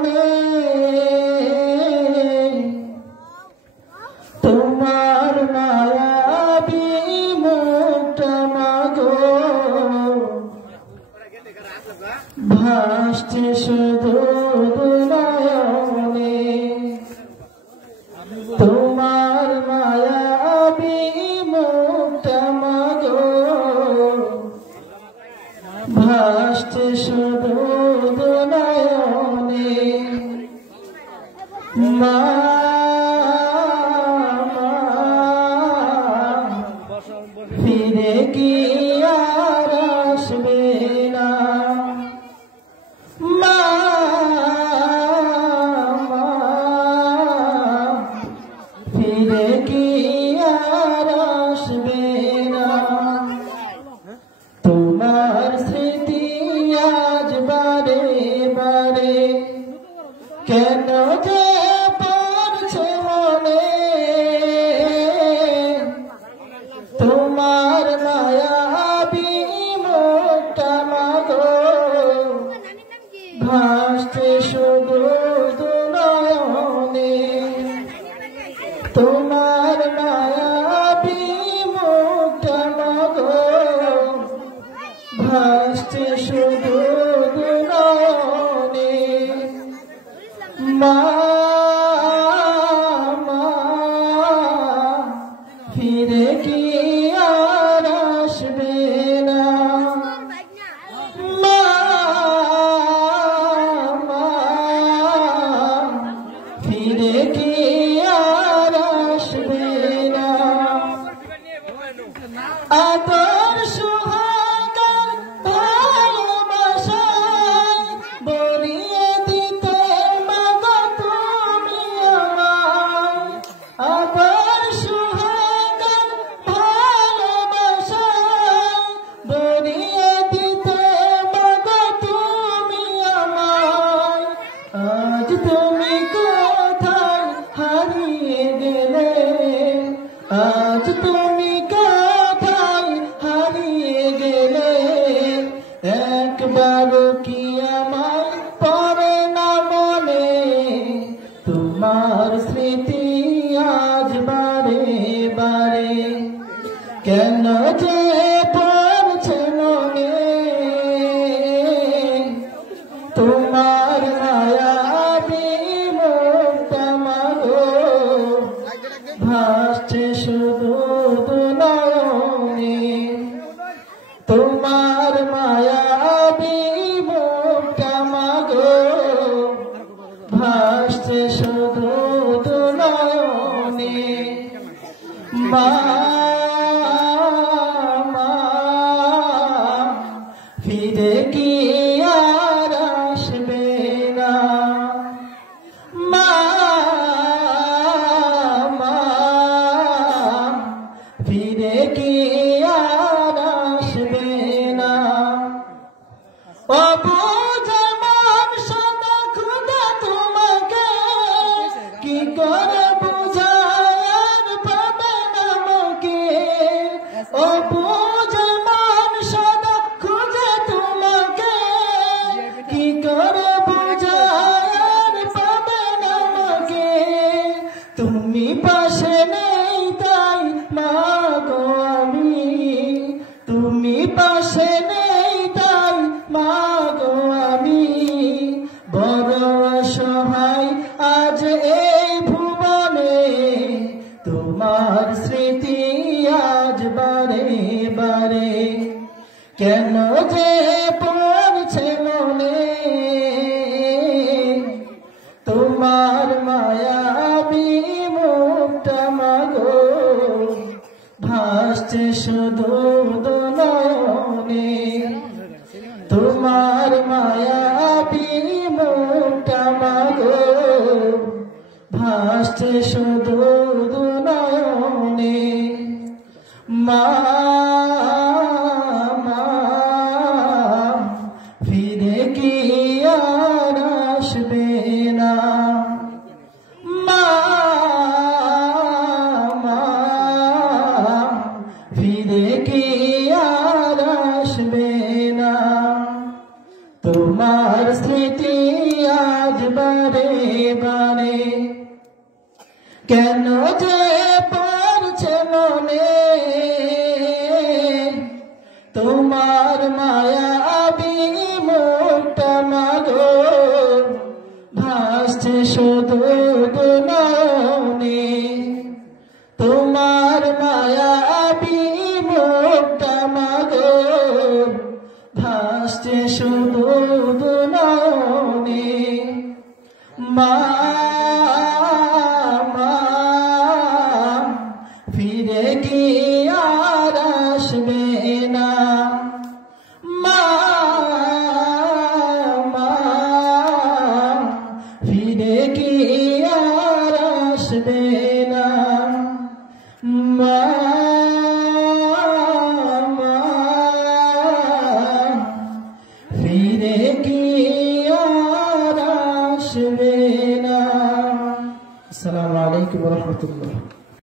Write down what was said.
মনে তোমার মায়াবী মুখটা মাগো ভাসছে শুধু নয়নে তোমার মায়াবী মুখটা মাগো ভাসছে শুধু নয়নে মা ফিরে কি আর আসবে না মা ফিরে কি আর আসবে না তোমার স্মৃতি আজ বারে বারে কেন যে পড়ছে মনে তোমার মায়াবী মুখটা মাগো ভাসছে শুধু নয়নে তোমার মায়াবী মুখটা মাগো ভাসছে শুধু নয়নে মা ফিরে কি আর আসবে না মা ফিরে কি আর আসবে না আদর সুহাগার ভালোবাসায় বলিয়ে দিতে মাগো তুমি আমায় আদর সুহাগার ভালোবাসায় বলিয়ে দিতে মাগো তুমি আমায় আজ তুমি কোথায় হারিয়ে গেলে আজ তুমি কোথায় হারিয়ে গেলে একবার কি আমায় পড়ে না মনে তোমার স্মৃতি আজ বারে বারে কেন যে পড়ছে মনে তোমার মায়াবী মুখটা মাগো ভাসছে শুধু নয়নে তোমার মায়াবী মুখটা মাগো ভাসছে শুধু নয়নে মা ফিরে কি আর আসবে না মা ফিরে কি আর আসবে না ও বুঝে মন সদা খুদা তোমাকে কি করে বুঝায় আর পাবে না আমাকে ও বুঝে মন সদা খুঁজে তোমাকে কি করে বুঝায় আর পাবে না আমাকে তুমি পাশে নেই তাই মাগো আমি তুমি পাশে নেই তাই মাগো আমি বড় অসহায় আজ এই ভুবনে তোমার স্মৃতি আজ বারে বারে কেন যে পড়ছে মনে তোমার মায়াবী মুখটা মাগো ভাসছে শুধু নয়নে তোমার মায়াবী মুখটা মাগো ভাসছে শুধু নয়নে মা ফিরে কি আর আসবে না মা ফিরে কি আর আসবে না তোমার স্মৃতি আজ কেন যে পড়ছে মনে তোমার মায়াবী মুখটা মাগো, ভাসছে শুধু নয়নে। তোমার মায়াবী মুখটা মাগো, ভাসছে শুধু নয়নে। মা ফিরে কি আর আসবে না, মা ফিরে কি আর আসবে না, মা ফিরে কি আর আসবে না। আসসালামু আলাইকুম ওয়া রাহমাতুল্লাহ।